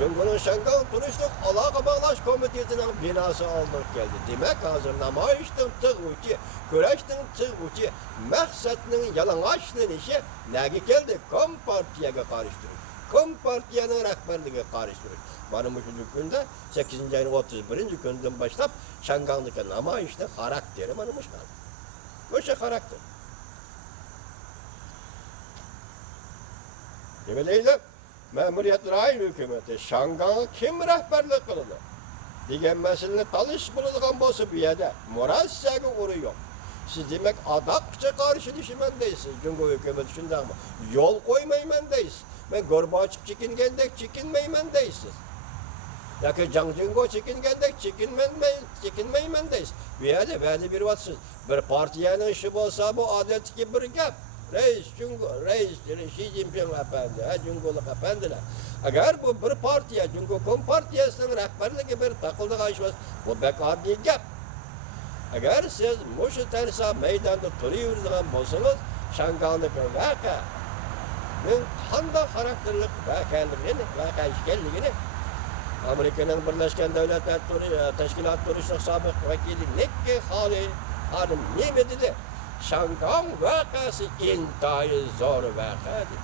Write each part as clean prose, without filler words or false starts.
Cumhur'un Şengan Turuşluk Alaka Bağlaş Komitesi'nin binası alınıp geldi. Demek hazır namayıştın tığı güreştin tığı məqsədinin yalanaşlanışı nəgi geldi? Kompartiyaga karıştırır. Kompartiyanın rəhbərliği karıştırır. Benim bu günde 8. ayın 31. günden başlap Şengan'daki namayıştın karakteri benim uşkan. Bu şey karakter. Demeliydi, memuriyet rail hükümeti Şengan'ı kim rəhbərlik kıldı? Degen meselenin talış bulunduğun bosu bir yerde. Morasyağı uğruyor. Siz demek adakça karşı düşmendeysiz. Çünkü hükümet şundan mı? Yol koymaymendeyiz. Ben Gorbaçov çekingendek çekinmeymendeysiz. Ya ki Can Cungo çekingендek çekinmeymendeyiz. Bir yerde böyle bir vatsız. Bir partiyenin işi olsa bu adet ki bir gap. Reis Cungo, Reis Xi Jinping efendi, Cungoluk efendiler. Eğer bu bir partiye, Cungo Kompartiyasının rehberliği bir takıldığı iş var, bu bek adi gap. Eğer siz muşu tersa meydanda duruyorduğun bolsanız, Şengan'daki vaka, qanday karakterlik vaka işkenligini Amerika'nın Birleşken Devletler Teşkilat Turuşluq sabık vekili Nikki Haley ne dedi? Şengan vakası intayı zor vakadır.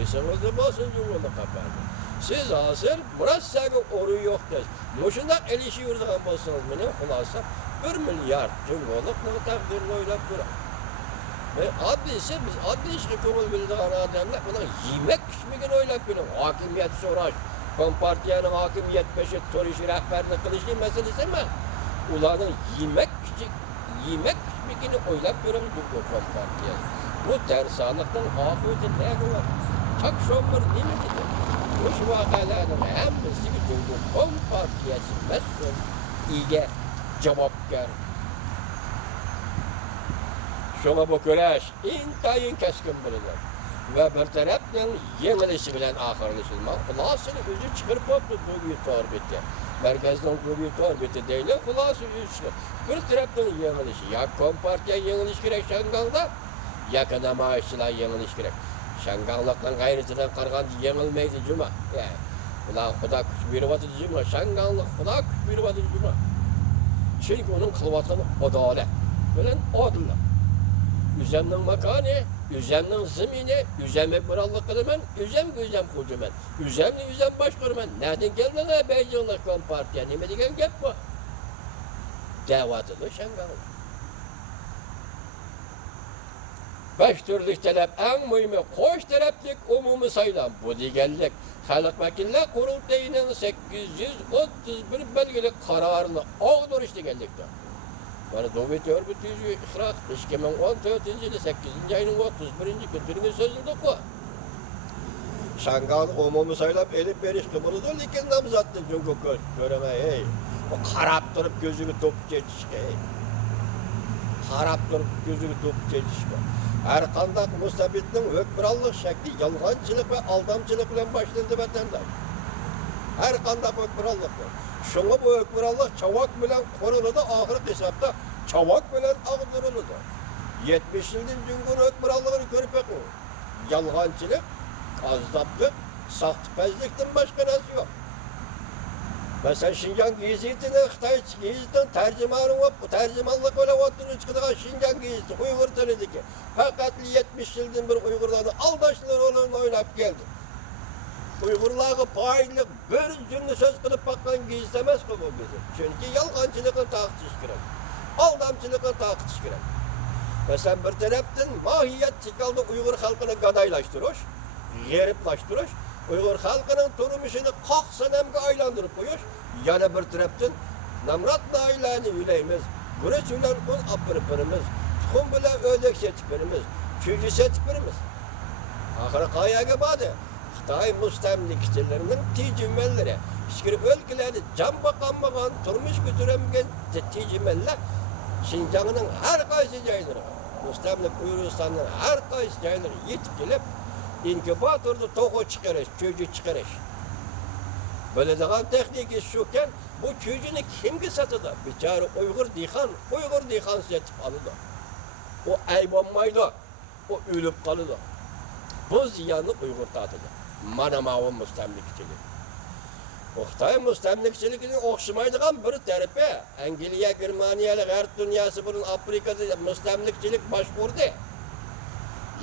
Bisinizde basın Cumhur'da kapandı. Siz hazır burası oru yok der. Muşunda elişi yurduğun bolsanız mı ne kulasa 1 milyar Cumhur'luk ne takdirle oylap durar. Ve adlisi biz adli işe kumul bildiğin adamlar buna yemek pişmeyen oylap bilin. Hakimiyet soraş. Kompartiyanın hakimiyet peşi turuşu rehberlik kılıçlı meselesi mi? Ulanın yemek pişmekini oylap bilin bu kompartiyanın. Bu tersanlıktan akıbeti ne var? Çok şomur değil mi dedi? Bu şu vakaların hepsi bu kompartiyası mesul, iyice cevapkar. Şuna bu güreş intayın keskin biridir. Ve bir taraftan yenilişi bilen ahırlaşılmak, hulasını özü çıkırıp bu büyük orbiti. Merkezden bu büyük orbiti değil, hulası özü çıkır. Bir taraftan yenilişi, ya kompartiya yeniliş gerek Şengan'da, ya ki namayışçılar yeniliş gerek. Şenganlıktan gayretinden kargan yenilmeydi cuma. Yani, ulan Xuda kuş bir vadı cuma, Şenganlık Xuda kuş bir vadı cuma. Çünkü onun kılvatını adalet, bilen adıllar. Üzemnin makanı, üzemnin zemini, üzem krallık kılımın, üzem kucumen. Üzemli üzem başkurumen. Nereden geldin ha Beycan'la kompartiya? Ne degen gep bu? Devatılı Şenganlı. 5 türlük talep en mühimi koş taleplik umumi sayılan bu degenlik. Halk Vekiller Kurultayı'nın 831 belgeli kararını ağdırış degenlikte. Bana Sovyet örgütü İşrak 2014 yılı 8. ayının 31. gündürünün sözünde bu. Şengan umumi sayılap elip veriş kımını da lekin namzattı çünkü göreme hey. O karap durup gözünü topup geçişke hey. Karap durup gözünü topup geçişke. Her kandak mustabitinin hükmürallık şekli yalgancılık ve aldamcılıkla başlandı vatandaş. Her kandak hükmürallık var. Şuna bu hükmürallık çavak bilen korulu da ahırı hesapta çavak bilen ağdırılı da. 70 yılın Cumhur hükmürallığını görüp bakın. Yalgancılık, azdaplık, sahtipezlikten başka nasıl yok. Mesela Şincan giyizitini, Xitay giyizitini tercümanı var, bu tercümanlık öyle oturun çıktığı Şincan giyiziti, Uygur tırıdaki. Fakat 70 yılın bir Uygurlarını aldaşlar olan oynayıp geldi. Uygurlığı paylık bir cümle söz kılıp baktan giyizlemez ki bu bizim. Çünkü yalgancılıkın taktiş gerek. Aldamcılıkın taktiş gerek. Mesela bir taraftan mahiyet çıkaldı Uygur halkını gadaylaştırış, geriplaştırış, Uygur halkının turumuşunu 40 senemge aylandırıp koyuş, yana bir taraftan namrat nailani üleyimiz, güreş üler kun apırpırımız, tukum bile ödek setipirimiz, çücü setipirimiz. Ahırı kayaga badı. Xitay mustamlikçilerinin tecrübeleri, hiçbir ülkelerde can bakan turmuş götüremgen tecrübeler Şincan'ın her kaysı yayları, mustamlik Uygurustan'ın her kaysı yayları yetip gelip inkubatorda toğu çıkarış, çocuğu çıkarış. Böyle zaman teknik şuken bu çocuğunu kim satıdı? Biçare Uygur dihan setip alıdı. O aybanmaydı, o ölüp kalıdı. Bu ziyanlı Uygur tatıdı. Manamağı müstemlikçilik. Xitoy müstemlikçiligini o'xshamaydigan bir tarafi Angliya, Germaniyalik g'arb dunyosi bilan Afrikada müstemlikçilik boshqurdi.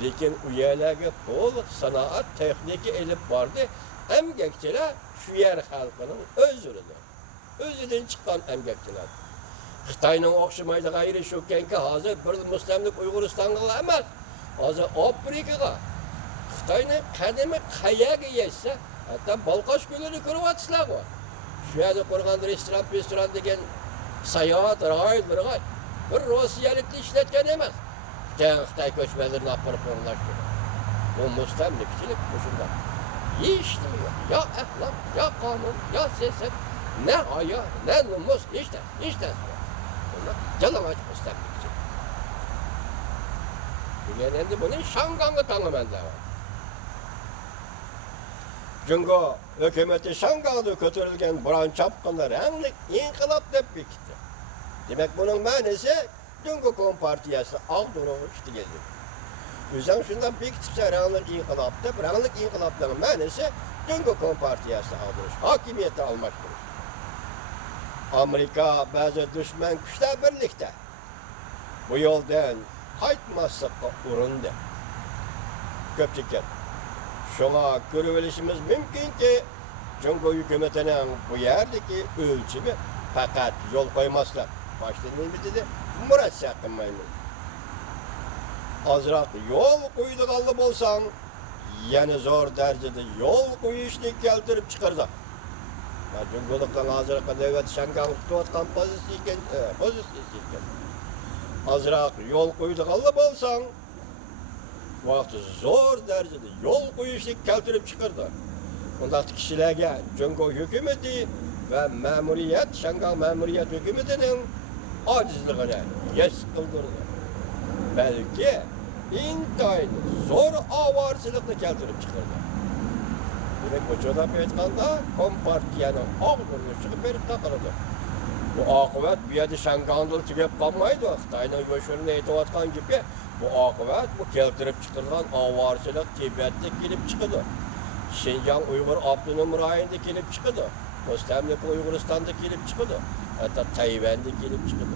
Lekin u yerlarga to'liq sanoat, texnika elib bordi. Emgakchilar shu yer xalqining o'zidan chiqqan emgakchilar. Xitoyning o'xshamaydigan yeri shukanki, hozir bir müstemlik Uyg'uristonga emas, hozir Afrikaga. Xitoyning qadimi qayaga yetsa, hatto Balqosh ko'lini ko'ryapsizlar ku. Shu yerda qurgan restoran degan sayohat rayotlariga bir Rossiyalikni ishlatgan emas. Xitoy ko'chmalarini olib borib bu mustamlikchilik shunday. Hech nima yo'q. Ya axloq, ya qonun, ya siyosat, ne haya, ne namus, hech narsa. Yalamaç mustamlikchilik. Endi buni Shangonga tanlamanlar. Jungo hukumati Shangonda ko'tarilgan biron chopqinlar ranglik inqilob deb bekitdi. Demak, buning ma'nosi Jungo Kompartiyasi ag'daruvchi degandir. O'zing shundan bekitibsa ranglik inqilob deb, ranglik inqilobning ma'nosi Jungo Kompartiyasi ag'darish, hokimiyatni almashtirish. Amerika ba'zi dushman kuchlar birlikda bu yo'ldan qaytmaslikqa urindi. Ko'pchilik şuna görüvelişimiz mümkün ki Jungo hükümetinin bu yerdeki ölçümü fakat yol koymazlar. Başta ne dedi? Murassa kılmayın. Azrak yol koyduğalı bolsan yani zor derecede yol koyuşunu keltirip çıkardı. Jungo'luktan Azrak'a devlet Şangan tutatkan pozisyonu. Azrak yol koyduğalı bolsan vakti zor derecede yol koyuşunu keltirip çıkardı. Ondaki kişilerge Jungo hükümeti ve memuriyet, Şangal memuriyet hükümetinin acizliğine yes kıldırdı. Belki intayın zor avarsızlıkla keltirip çıkardı. Demek bu çoğda beytkanda Kompartiyanın ağırlığını çıkıp verip takıldı. Bu akıbet bir yerde Şangal'da tükep kalmaydı. Xitay'ın göçörünü eğitivatkan gibi bu akıbet bu keltirip çıkarılan avarsızlık Tibet'te gelip çıkıdı. Şinjan Uygur Abdunum rayonunda gelip çıkıdı. Müstemlik Uyguristan'da gelip çıkıdı. Hatta Tayvan'da gelip çıkıdı.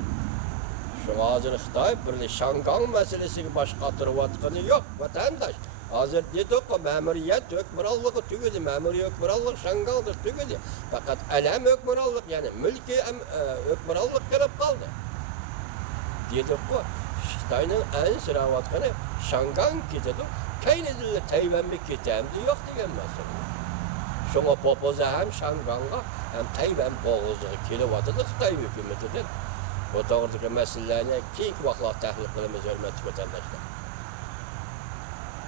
Şu hazır Xitay bir Şangan meselesini baş katırıvatkanı yok vatandaş. Hazır dedik ki memuriyet hükmürallığı tügüdü, memuriyet hükmürallığı Şangal'dır tügüdü. Fakat elem hükmürallık yani mülki hükmürallık gelip kaldı. Dedik ki Xitay'ın en sıravatkanı Şangan kitedi, kaynedildi Tayvan bir kitemdi yok degen mesele. Şuna popoza hem Şangan'a hem Tayvan boğazlığı kilovatıdır Xitay hükümetidir. Bu doğrudaki meselelerine keyik vaklar tahlil kılımız hürmetli vatandaşlar.